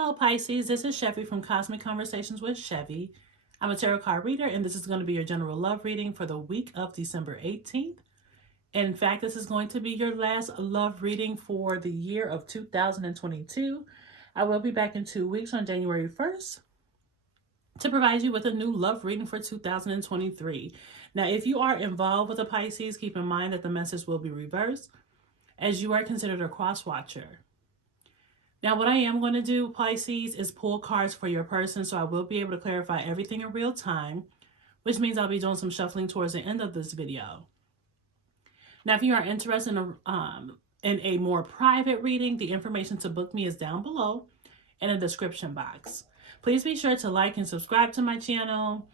Hello Pisces, this is Chevy from Cosmic Conversations with Chevy. I'm a tarot card reader and this is going to be your general love reading for the week of December 18th. In fact, this is going to be your last love reading for the year of 2022. I will be back in 2 weeks on January 1st to provide you with a new love reading for 2023. Now, if you are involved with a Pisces, keep in mind that the message will be reversed as you are considered a cross watcher. Now, what I am going to do, Pisces, is pull cards for your person, so I will be able to clarify everything in real time, which means I'll be doing some shuffling towards the end of this video. Now, if you are interested in a more private reading, the information to book me is down below in the description box. Please be sure to like and subscribe to my channel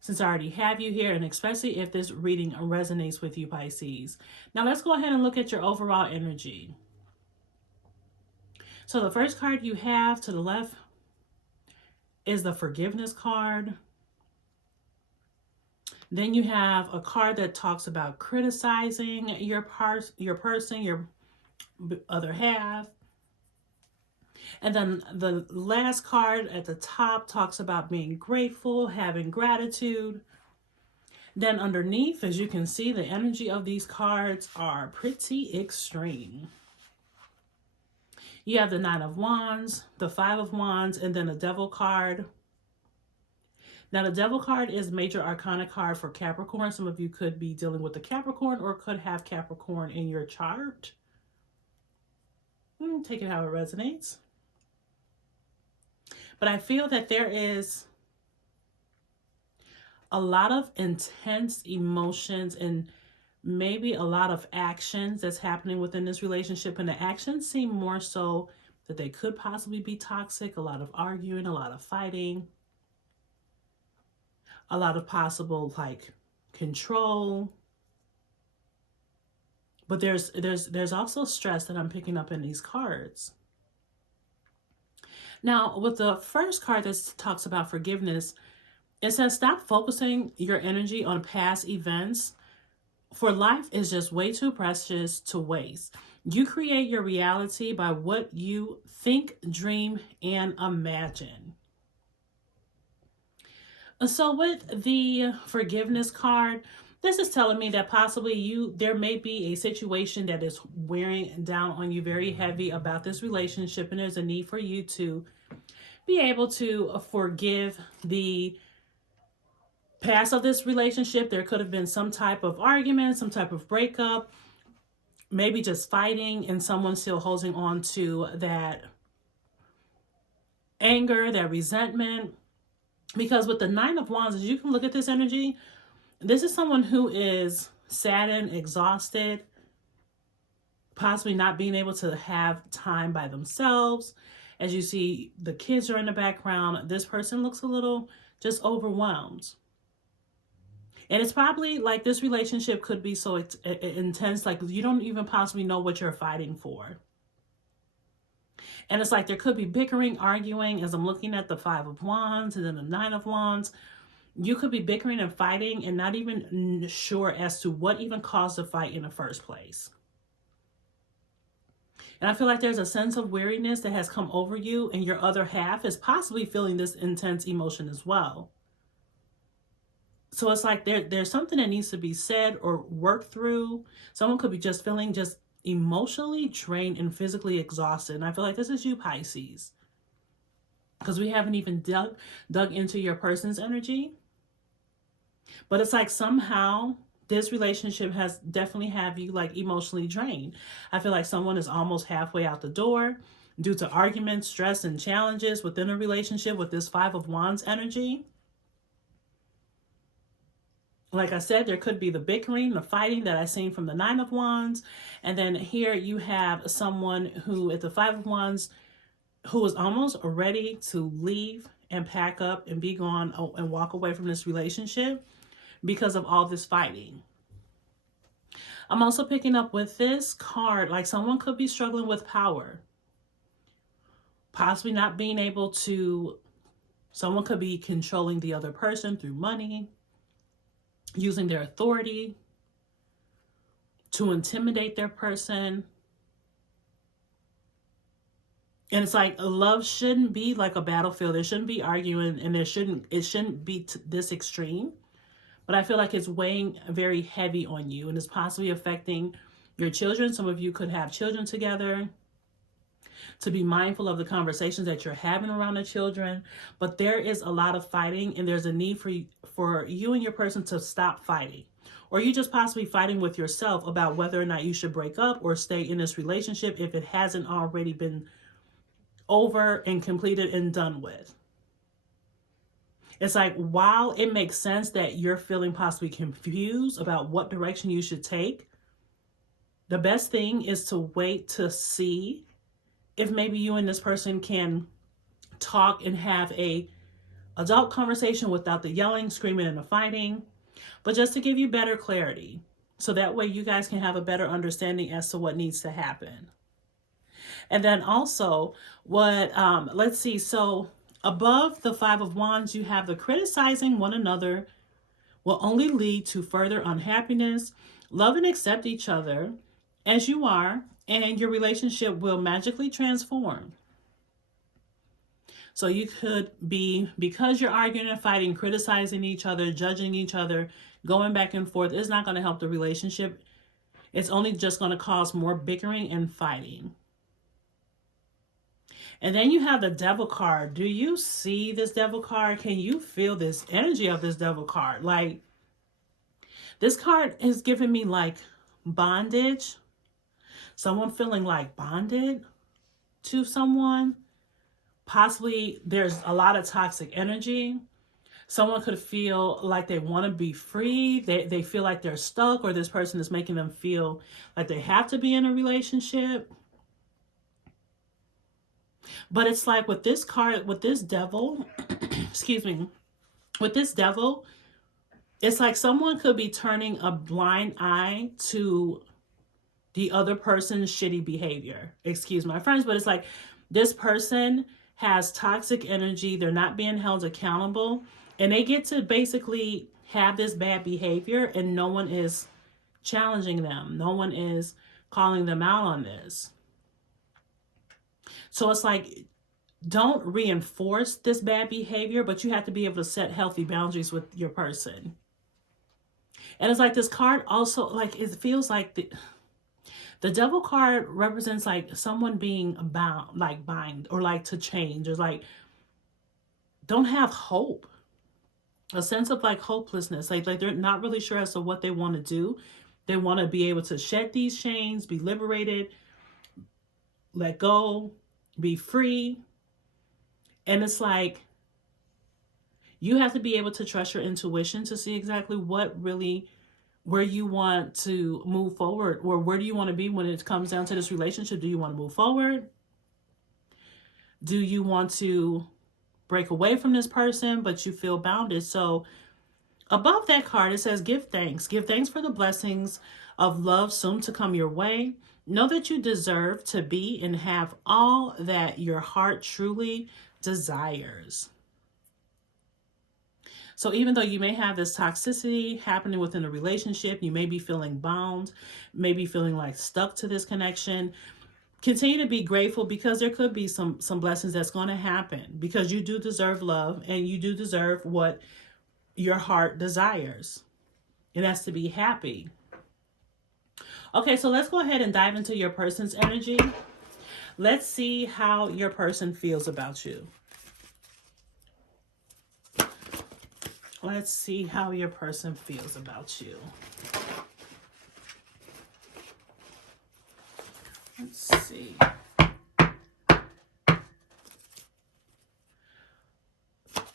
since I already have you here, and especially if this reading resonates with you, Pisces. Now, let's go ahead and look at your overall energy. So the first card you have to the left is the forgiveness card. Then you have a card that talks about criticizing your person, your other half. And then the last card at the top talks about being grateful, having gratitude. Then underneath, as you can see, the energy of these cards are pretty extreme. You have the Nine of Wands, the Five of Wands, and then the Devil card. Now, the Devil card is major arcana card for Capricorn. Some of you could be dealing with the Capricorn or could have Capricorn in your chart. Take it how it resonates. But I feel that there is a lot of intense emotions and maybe a lot of actions that's happening within this relationship, and the actions seem more so that they could possibly be toxic. A lot of arguing, a lot of fighting, a lot of possible like control. But there's also stress that I'm picking up in these cards. Now, with the first card that talks about forgiveness, it says stop focusing your energy on past events, for life is just way too precious to waste. You create your reality by what you think, dream, and imagine. So with the forgiveness card, this is telling me that possibly there may be a situation that is wearing down on you very heavy about this relationship, and there's a need for you to be able to forgive the past of this relationship. There could have been some type of argument, some type of breakup, maybe just fighting, and someone still holding on to that anger, that resentment. Because with the Nine of Wands, as you can look at this energy, this is someone who is saddened, exhausted, possibly not being able to have time by themselves. As you see, the kids are in the background. This person looks a little just overwhelmed. And it's probably like this relationship could be so intense, like you don't even possibly know what you're fighting for. And it's like there could be bickering, arguing. As I'm looking at the Five of Wands and then the Nine of Wands, you could be bickering and fighting and not even sure as to what even caused the fight in the first place. And I feel like there's a sense of weariness that has come over you, and your other half is possibly feeling this intense emotion as well. So it's like there's something that needs to be said or worked through. Someone could be just feeling just emotionally drained and physically exhausted. And I feel like this is you, Pisces, because we haven't even dug into your person's energy. But it's like somehow this relationship has definitely have you like emotionally drained. I feel like someone is almost halfway out the door due to arguments, stress, and challenges within a relationship with this Five of Wands energy. Like I said, there could be the bickering, the fighting that I seen from the Nine of Wands. And then here you have someone who at the Five of Wands who is almost ready to leave and pack up and be gone and walk away from this relationship because of all this fighting. I'm also picking up with this card, like someone could be struggling with power. Possibly not being able to, someone could be controlling the other person through money, using their authority to intimidate their person. And it's like love shouldn't be like a battlefield. There shouldn't be arguing, and it shouldn't be this extreme. But I feel like it's weighing very heavy on you, and it's possibly affecting your children. Some of you could have children together, to be mindful of the conversations that you're having around the children. But there is a lot of fighting, and there's a need for you and your person to stop fighting. Or you just possibly fighting with yourself about whether or not you should break up or stay in this relationship if it hasn't already been over and completed and done with. It's like, while it makes sense that you're feeling possibly confused about what direction you should take, the best thing is to wait to see if maybe you and this person can talk and have a adult conversation without the yelling, screaming, and the fighting, but just to give you better clarity. So that way you guys can have a better understanding as to what needs to happen. And then also let's see. So above the Five of Wands, you have the criticizing one another will only lead to further unhappiness. Love and accept each other as you are, and your relationship will magically transform. So you could be, because you're arguing and fighting, criticizing each other, judging each other, going back and forth, it's not going to help the relationship. It's only just going to cause more bickering and fighting. And then you have the Devil card. Do you see this Devil card? Can you feel this energy of this Devil card? Like, this card is giving me like bondage. Someone feeling like bonded to someone. Possibly there's a lot of toxic energy. Someone could feel like they want to be free. They feel like they're stuck, or this person is making them feel like they have to be in a relationship. But it's like with this card, with this Devil, excuse me, with this Devil, it's like someone could be turning a blind eye to the other person's shitty behavior. Excuse my French, but it's like this person has toxic energy. They're not being held accountable, and they get to basically have this bad behavior, and no one is challenging them. No one is calling them out on this. So it's like, don't reinforce this bad behavior, but you have to be able to set healthy boundaries with your person. And it's like this card also, like, it feels like the Devil card represents like someone being bound, like bind, or like to change, or like don't have hope. A sense of like hopelessness. Like they're not really sure as to what they want to do. They want to be able to shed these chains, be liberated, let go, be free. And it's like, you have to be able to trust your intuition to see exactly where you want to move forward, or where do you want to be when it comes down to this relationship. Do you want to move forward? Do you want to break away from this person, but you feel bounded? So above that card, it says, give thanks. Give thanks for the blessings of love soon to come your way. Know that you deserve to be and have all that your heart truly desires. So even though you may have this toxicity happening within a relationship, you may be feeling bound, maybe feeling like stuck to this connection, continue to be grateful, because there could be some blessings that's going to happen, because you do deserve love, and you do deserve what your heart desires. And that's to be happy. Okay, so let's go ahead and dive into your person's energy. Let's see how your person feels about you. Let's see how your person feels about you. Let's see.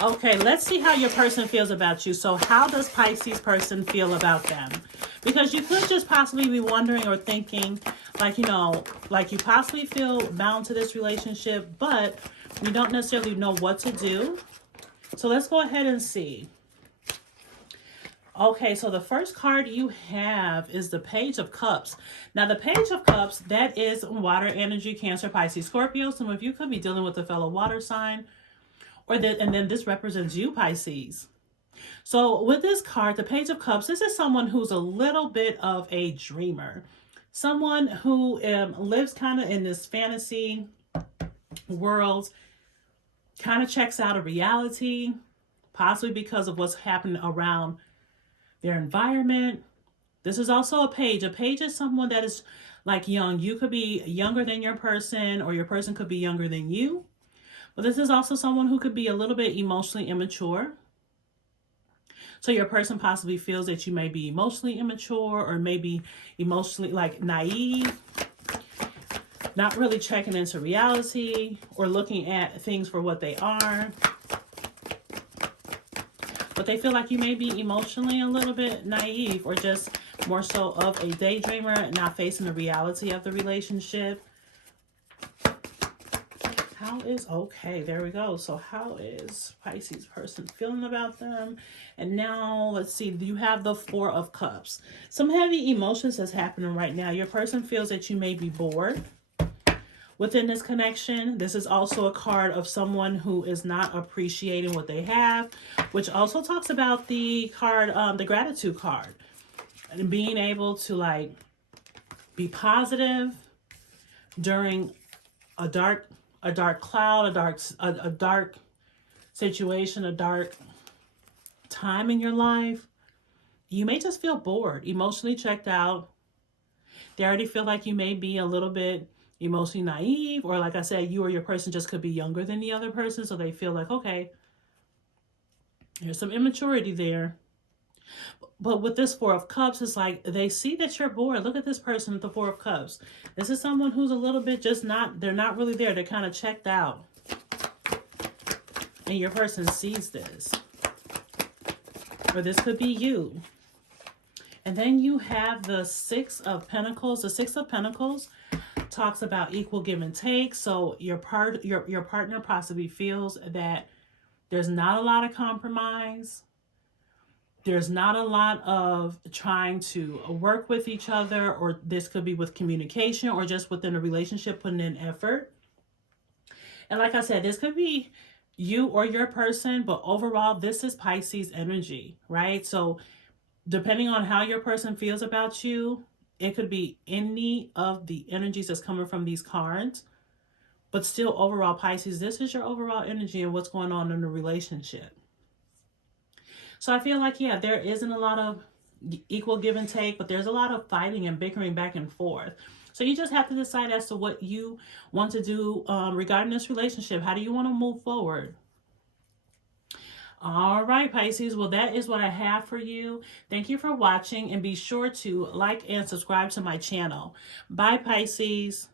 Okay, let's see how your person feels about you. So how does Pisces person feel about them? Because you could just possibly be wondering or thinking, like, like you possibly feel bound to this relationship, but you don't necessarily know what to do. So let's go ahead and see. Okay, so the first card you have is the Page of Cups. Now, the Page of Cups, that is water energy, Cancer, Pisces, Scorpio. Some of you could be dealing with a fellow water sign, and then this represents you, Pisces. So with this card, the Page of Cups, this is someone who's a little bit of a dreamer. Someone who lives kind of in this fantasy world kind of checks out of reality, possibly because of what's happening around their environment. This is also a page. A page is someone that is like young. You could be younger than your person, or your person could be younger than you. But this is also someone who could be a little bit emotionally immature. So your person possibly feels that you may be emotionally immature, or maybe emotionally like naive, not really checking into reality or looking at things for what they are. But they feel like you may be emotionally a little bit naive, or just more so of a daydreamer, not facing the reality of the relationship. How is, okay, there we go. So how is Pisces person feeling about them? And now let's see, you have the Four of Cups. Some heavy emotions that's happening right now. Your person feels that you may be bored within this connection. This is also a card of someone who is not appreciating what they have, which also talks about the card, the gratitude card, and being able to like be positive during a dark cloud, a dark situation, a dark time in your life. You may just feel bored, emotionally checked out. They already feel like you may be a little bit emotionally naive, or like I said, you or your person just could be younger than the other person, so they feel like, okay, there's some immaturity there. But with this Four of Cups, it's like they see that you're bored. Look at this person with the Four of Cups. This is someone who's a little bit just not, they're not really there. They're kind of checked out. And your person sees this. Or this could be you. And then you have the Six of Pentacles. The Six of Pentacles talks about equal give and take. So your partner possibly feels that there's not a lot of compromise. There's not a lot of trying to work with each other, or this could be with communication, or just within a relationship putting in effort. And like I said, this could be you or your person, but overall, this is Pisces energy, right? So depending on how your person feels about you, it could be any of the energies that's coming from these cards. But still, overall, Pisces, this is your overall energy and what's going on in the relationship. So I feel like, yeah, there isn't a lot of equal give and take, but there's a lot of fighting and bickering back and forth. So you just have to decide as to what you want to do regarding this relationship. How do you want to move forward? All right, Pisces. Well, that is what I have for you. Thank you for watching, and be sure to like and subscribe to my channel. Bye, Pisces.